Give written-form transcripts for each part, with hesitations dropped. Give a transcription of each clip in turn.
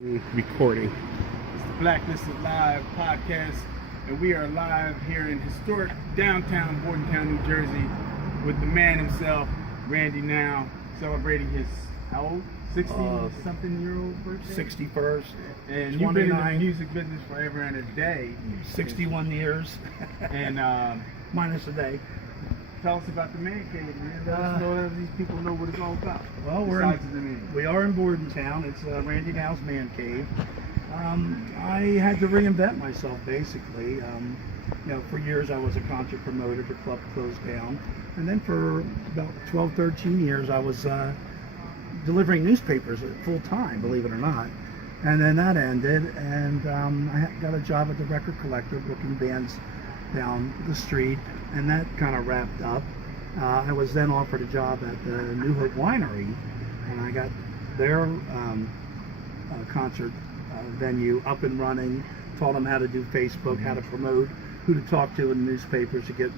Recording. It's the Blacklisted Live podcast, and we are live here in historic downtown Bordentown, New Jersey, with the man himself, Randy Now, celebrating his, how old? 60-something-year-old birthday? 61st. And you've been in the music business forever and a day. 61 years. And minus a day. tell us about the man cave, man. Let us know that these people know what it's all about. Well, we are in Bordentown. It's Randy Now's Man Cave. I had to reinvent myself, basically. For years I was a concert promoter. The club closed down. And then for about 12, 13 years I was delivering newspapers full time, believe it or not. And then that ended, and I got a job at the record collector, booking bands down the street, and that kind of wrapped up. I was then offered a job at the New Hope Winery, and I got their concert venue up and running, taught them how to do Facebook, how to promote, who to talk to in the newspapers to get,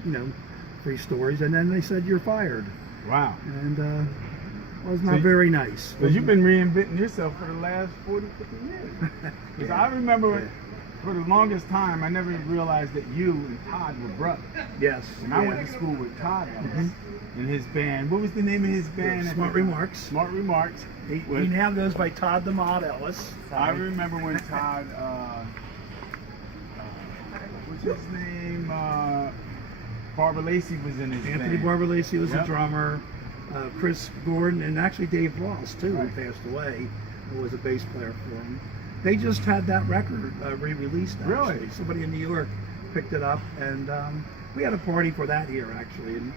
free stories, and then they said, "You're fired." Wow. And it was not very nice. Because you've been reinventing yourself for the last 40, 50 years. Because I remember for the longest time, I never realized that you and Todd were brothers. Yes. And I went to school with Todd Ellis and his band. What was the name of his band? Smart Remarks. Smart Remarks. He now goes by Todd the Mod Ellis. I remember when Todd, what's his name? Barbara Lacey was in his Anthony band. Barbara Lacey was the drummer. Chris Gordon, and actually Dave Ross too, who passed away, who was a bass player for him. They just had that record re-released. Actually. Really? Somebody in New York picked it up, and we had a party for that here actually. And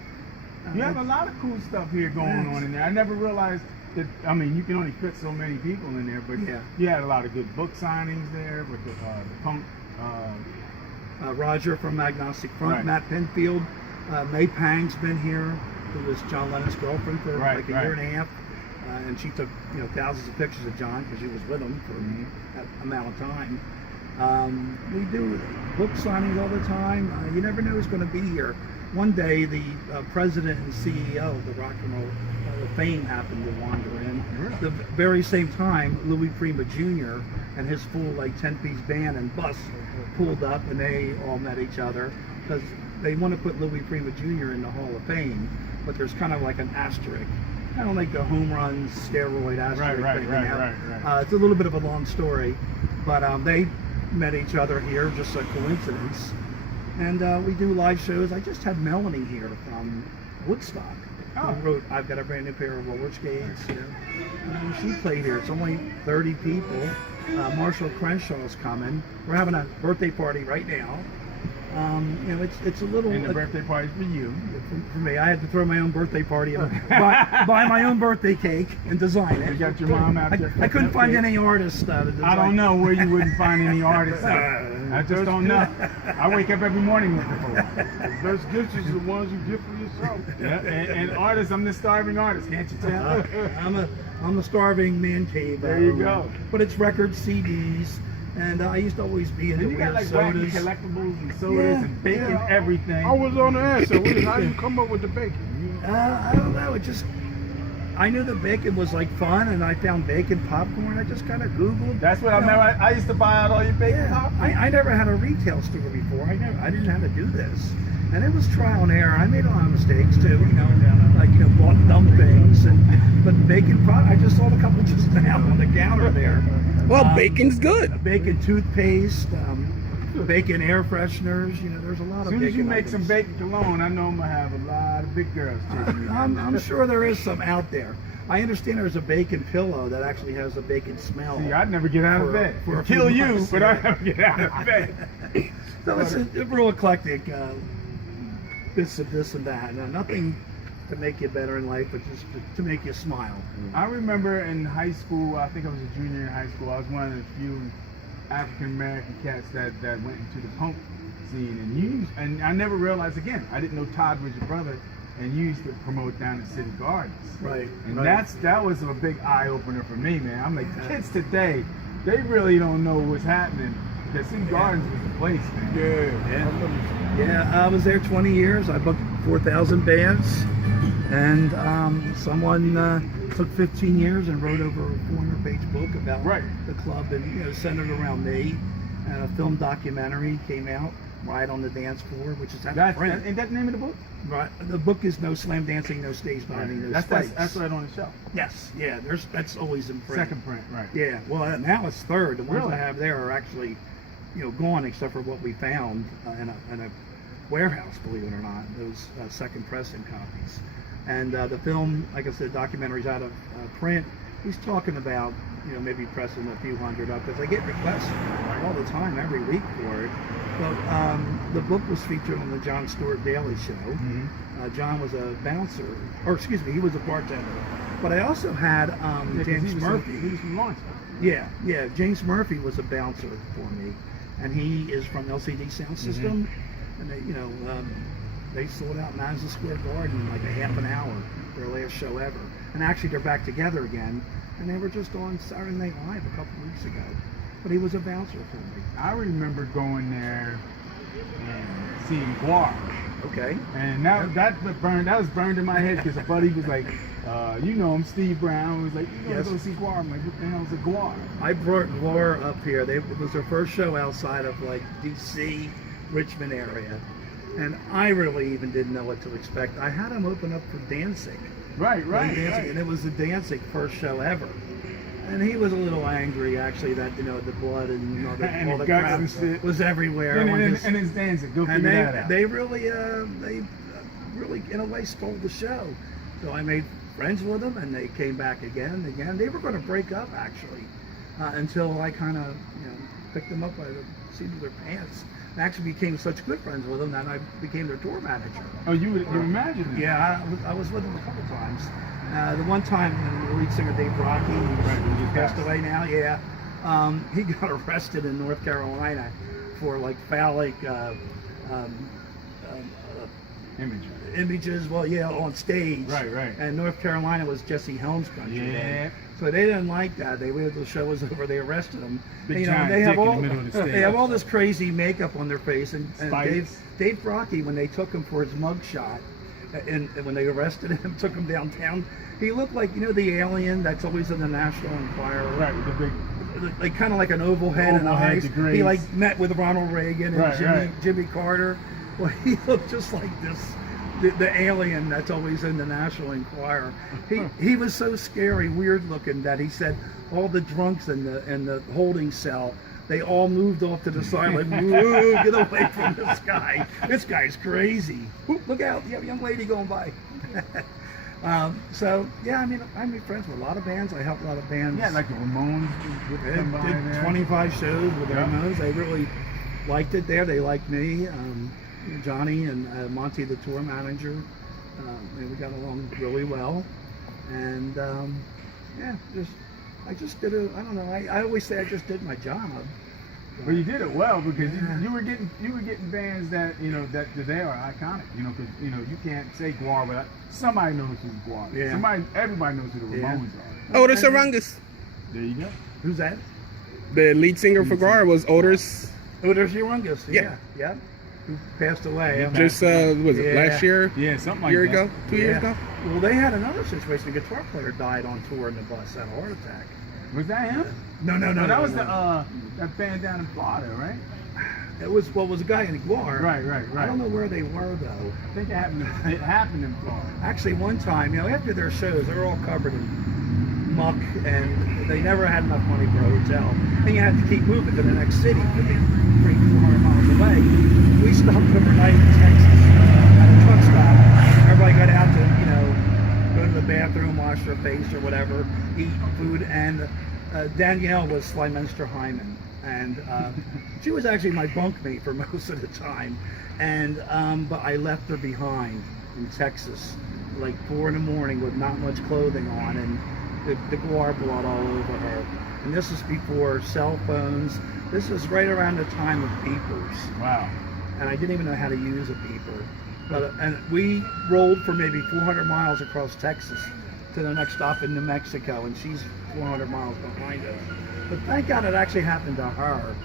you have a lot of cool stuff here going on in there. I never realized that. I mean, you can only fit so many people in there, but you had a lot of good book signings there with the punk. Roger from Agnostic Front, Matt Penfield, May Pang's been here, who was John Lennon's girlfriend for like a year and a half, and she took thousands of pictures of John because she was with him for that amount of time. We do book signings all the time. You never know who's going to be here. One day, the president and CEO of the Rock and Roll Hall of Fame happened to wander in. The very same time, Louis Prima Jr. and his full 10-piece band and bus pulled up, and they all met each other because they want to put Louis Prima Jr. in the Hall of Fame, but there's kind of like an asterisk. I don't like the home run steroid asterisk thing. Right. It's a little bit of a long story, but they met each other here, just a coincidence. And we do live shows. I just had Melanie here from Woodstock. Who wrote "I've Got a Brand New Pair of Roller Skates." She played here. It's only 30 people. Marshall Crenshaw's coming. We're having a birthday party right now. It's a little. And the birthday party's for you. For me, I had to throw my own birthday party and buy my own birthday cake and design it. You got your mom out there. I couldn't find any artists to design. I don't know where you wouldn't find any artists. I just don't know. I wake up every morning looking for one. The best gifts is the ones you get for yourself. Yeah, and artists, I'm the starving artist, can't you tell? I'm a starving man cave. There you go. But it's records, CDs, and I used to always be into you got weird wacky sodas. collectibles and sodas and bacon, everything. I was on the answer. How do you come up with the bacon? I don't know. I knew that bacon was fun, and I found bacon popcorn. I just kind of Googled. That's what I remember. I used to buy out all your bacon popcorn. I never had a retail store before. I didn't know how to do this, and it was trial and error. I made a lot of mistakes too. Bought dumb things, but bacon pot. I just sold a couple just now on the counter there. Well, bacon's good. Bacon toothpaste, bacon air fresheners. There's a lot of. As soon bacon as you make items. some bacon cologne, I know I'm gonna have a lot of big girls chasing me. I'm sure there is some out there. I understand there's a bacon pillow that actually has a bacon smell. See, I'd never get out of bed. For a kill few you, months, but I'd never get out of bed. So it's a real eclectic. This and that. Nothing to make you better in life, but just to make you smile. I remember in high school, I think I was a junior in high school, I was one of the few African American cats that went into the punk scene, and I never realized, again, I didn't know Todd was your brother, and you used to promote down at City Gardens. Right. And that was a big eye opener for me, man. I'm like, the kids today, they really don't know what's happening, because City Gardens was the place, man. Yeah, I was there 20 years. I booked 4,000 bands, and someone took 15 years and wrote over a 400-page book about Right. the club, and centered around me. And a film documentary came out, Ride on the Dance Floor, which is out of print. Ain't that the name of the book? Right. The book is No Slam Dancing, No Stage Diving, No Spikes. That's right on the shelf. Yes, yeah. That's always in print. Second print, right? Yeah. Well, now it's third. The ones Really? I have there are actually, gone except for what we found in a warehouse. Believe it or not, those second pressing copies. And the film, like I said, documentary's out of print. He's talking about maybe pressing a few hundred up, because I get requests all the time, every week for it. But the book was featured on the Jon Stewart Daily Show. Mm-hmm. John was a bouncer, or excuse me, he was a bartender. But I also had James Murphy. He was from Lawrence. Yeah. James Murphy was a bouncer for me, and he is from LCD Sound System. And they sold out Madison Square Garden in like a half an hour, their last show ever. And actually, they're back together again, and they were just on Saturday Night Live a couple weeks ago. But he was a bouncer for me. I remember going there and seeing Guar. Okay. And that was burned in my head, because a buddy was like, him, Steve Brown, was like, you gotta go see Guar. I'm like, what the hell is a Guar? I brought Guar up here. It was their first show outside of like DC, Richmond area. And I really even didn't know what to expect. I had them open up for Danzig. Right. And it was the Danzig first show ever. And he was a little angry, actually, that the blood and all the guts crap and shit was everywhere. And it's Danzig. Go figure that out. They really, in a way, stole the show. So I made friends with them, and they came back again and again. They were going to break up, actually, until I kind of, picked them up by the seat of their pants. I actually became such good friends with them that I became their tour manager. Oh, you imagine it? Yeah, I was with them a couple times. The one time when the lead singer Dave Rocky, who passed away now, he got arrested in North Carolina for like phallic images. Well, on stage. Right. And North Carolina was Jesse Helms' country. Yeah. Then. So they didn't like that. They waited till the show was over. They arrested him. Big giant dick in the middle of the stage. They have all this crazy makeup on their face. And Spikes. Dave Rocky, when they took him for his mug shot, and when they arrested him, took him downtown, he looked like the alien that's always in the National Enquirer. Right, with the big, like kind of like an oval head and eyes. He like met with Ronald Reagan and Jimmy Carter. Well, he looked just like this. The alien that's always in the National Enquirer. He was so scary, weird looking, that he said all the drunks in the holding cell, they all moved off to the side like, whoa, get away from this guy. This guy's crazy. Look out, you have a young lady going by. I made friends with a lot of bands. I helped a lot of bands. Yeah, like the Ramones. Did 25 shows with the Ramones. They really liked it there. They liked me. Johnny and Monty, the tour manager, we got along really well, and I just did it. I don't know. I always say I just did my job. Well, you did it well, because you were getting bands that that they are iconic. Because you can't say Guar without somebody knows who Guar is. Yeah. Everybody knows who the Ramones are. Otis Arangus. There you go. Who's that? The lead singer for Guar was Otis. Otis Arangus. Yeah. Who passed away. Just was it last year? Yeah, something like year that. ago, 2 years ago. Well, they had another situation. A guitar player died on tour in the bus, had a heart attack. Was that him? No. That was that band down in Florida, right? It was a guy in Guar. Right. I don't know where they were though. I think it happened in Florida. Actually, one time, after their shows, they were all covered in muck, and they never had enough money for a hotel. And you had to keep moving to the next city, 300-400 miles away. We stopped overnight in Texas at a truck stop. Everybody got out to, go to the bathroom, wash their face or whatever, eat food, and Danielle was Slyminster Hyman, and she was actually my bunkmate for most of the time. And but I left her behind in Texas, like 4 a.m. with not much clothing on, and the Guar blood all over her. And this is before cell phones. This is right around the time of beepers. Wow. And I didn't even know how to use a beeper. And we rolled for maybe 400 miles across Texas to the next stop in New Mexico, and she's 400 miles behind us. But thank God it actually happened to her,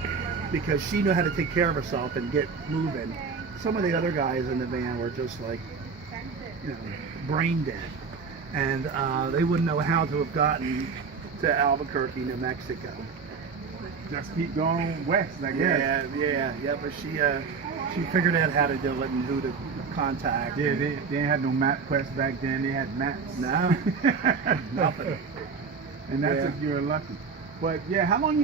because she knew how to take care of herself and get moving. Some of the other guys in the van were just like, brain dead. and they wouldn't know how to have gotten to Albuquerque, New Mexico. Just keep going west, I guess. Yeah. But she figured out how to do it and who to contact. Yeah, they didn't have no MapQuest back then. They had maps. No, nothing. And that's if you're lucky. But yeah, how long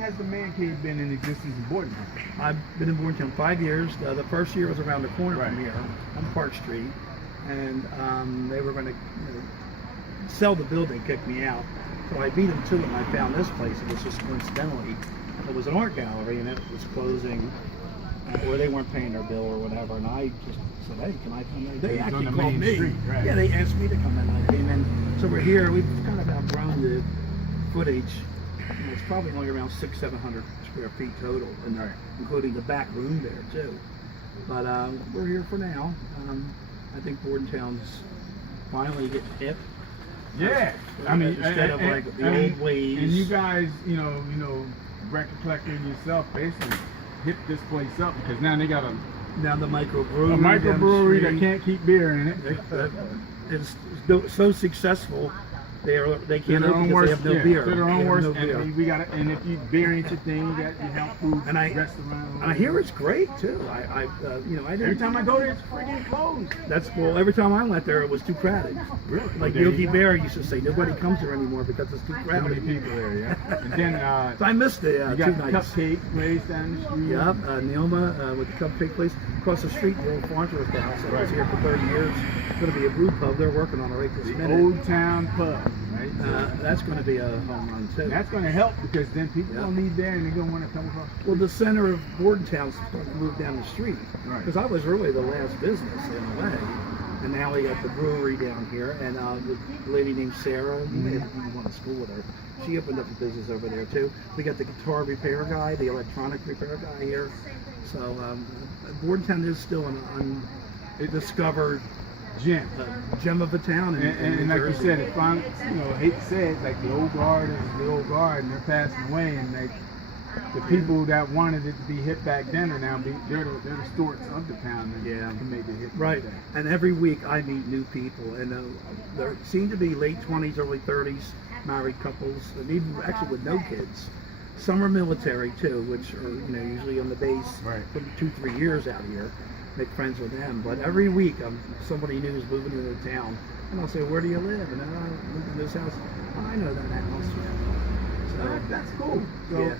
has the Man Cave been in existence in Bordentown? I've been in Bordentown 5 years. The first year was around the corner Right. from here on Park Street, and they were going to sell the building, kick me out. So I beat them to it, and I found this place. It was just coincidentally, it was an art gallery, and it was closing, or they weren't paying their bill or whatever. And I just said, "Hey, can I come in?" They It was on actually the called main me. street, right. Yeah, they asked me to come in. I came in. So we're here. We've kind of outgrown the footage. It's probably only around 600-700 square feet total, and including the back room there too. But we're here for now. I think Bordentown's finally getting hip. Yeah, I mean, instead of like the old ways. And you guys, you know, record collector and yourself basically hit this place up because now they got a Down the microbrewery. microbrewery that can't keep beer in it. It's so successful. They can't Their open own because worst, they have no yeah, beer. they're their They own have worst, no beer. and we got it. And if you beer ain't your thing, you got your health food And I restaurant. hear it's great too. I didn't. Every time I go there, it's freaking closed. Every time I went there, it was too crowded. Really? Like There you Yogi go. Bear used to say, nobody comes here anymore because it's too Too crowded. many people there, yeah. And then So I missed the you two got the nights. cupcake place down the street. Yep, Neoma with the cupcake place across the street, the old Farnsworth house. I was Right. here for 30 years. It's going to be a brew pub. They're working on it right this The minute. Old Town Pub, right? That's going to be a home run too. And that's going to help because then people Yeah. don't need there and they're going to want to come across. Well, the center of Bordentown's starting to move down the street. Right. Because I was really the last business in a way. And now we got the brewery down here, and the lady named Sarah, you may have even went to school with her. She opened up a business over there too. We got the guitar repair guy, the electronic repair guy here. So Bordentown is still an undiscovered Gym. gem of a town. And like you said, if I hate to say it, like the old guard is the old guard and they're passing away, and like the people that wanted it to be hip back then are now they're the stewards of the town and can make it hip. Right, back and every week I meet new people, and there seem to be late 20s, early 30s, married couples, and even actually with no kids. Some are military too, which are usually on the base Right. for 2-3 years out here. Make friends with them, but every week somebody new is moving into the town, and I'll say, "Where do you live?" And I live in this house. Oh, I know that house. So that's cool. So yeah.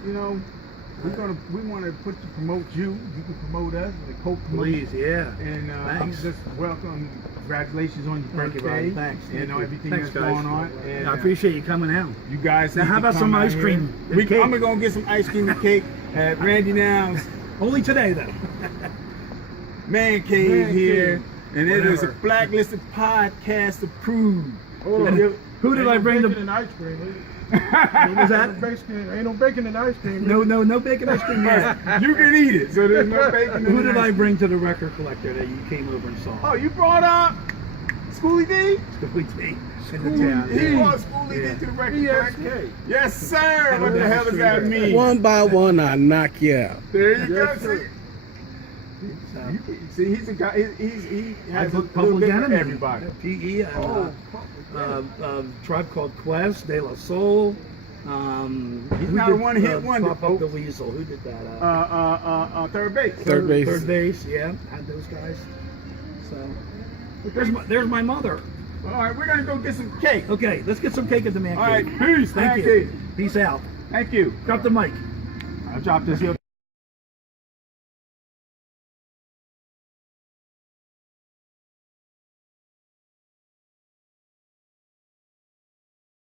we want to promote you. You can promote us, the co-promote. Please, yeah. And I'm Thanks. just welcome. Congratulations on your Thank you, birthday. Rob. Thanks. And Thank you. everything Thanks, that's guys. going on. And I appreciate you coming out. you guys. Now, need how to about come some out ice here. cream and cake? I'm gonna go get some ice cream and cake at Randy Now's Only today, though. Man Cave here, and it is a Whatever. Blacklisted podcast approved. Who did I bring bacon the? and ice cream? What was that? Ain't no bacon and ice cream. No bacon ice cream yet. You can eat it, so there's no bacon. Who in did the I ice bring to the record collector that you came over and saw? Oh, you brought up Schoolie D? Schoolie D in the town. He Yeah. brought Schoolie Yeah. D to the record collector. Yes, sir. What the hell does that mean? One by one, I knock you out. There you go. Yes, sir. See, he's a guy. He I has a booked little Public bit for Enemy, everybody. PE, Tribe Called Quest, De La Soul. He's not a one-hit wonder, Pop Up the folks. Weasel. Who did that? Third base. Third base. Third base. Yeah, had those guys. So there's my mother. All right, we're gonna go get some cake. Okay, let's get some cake at the Man All right, Cave. peace. Thank Man you. Cave. Peace out. Thank you. Drop the mic. I'll drop this here.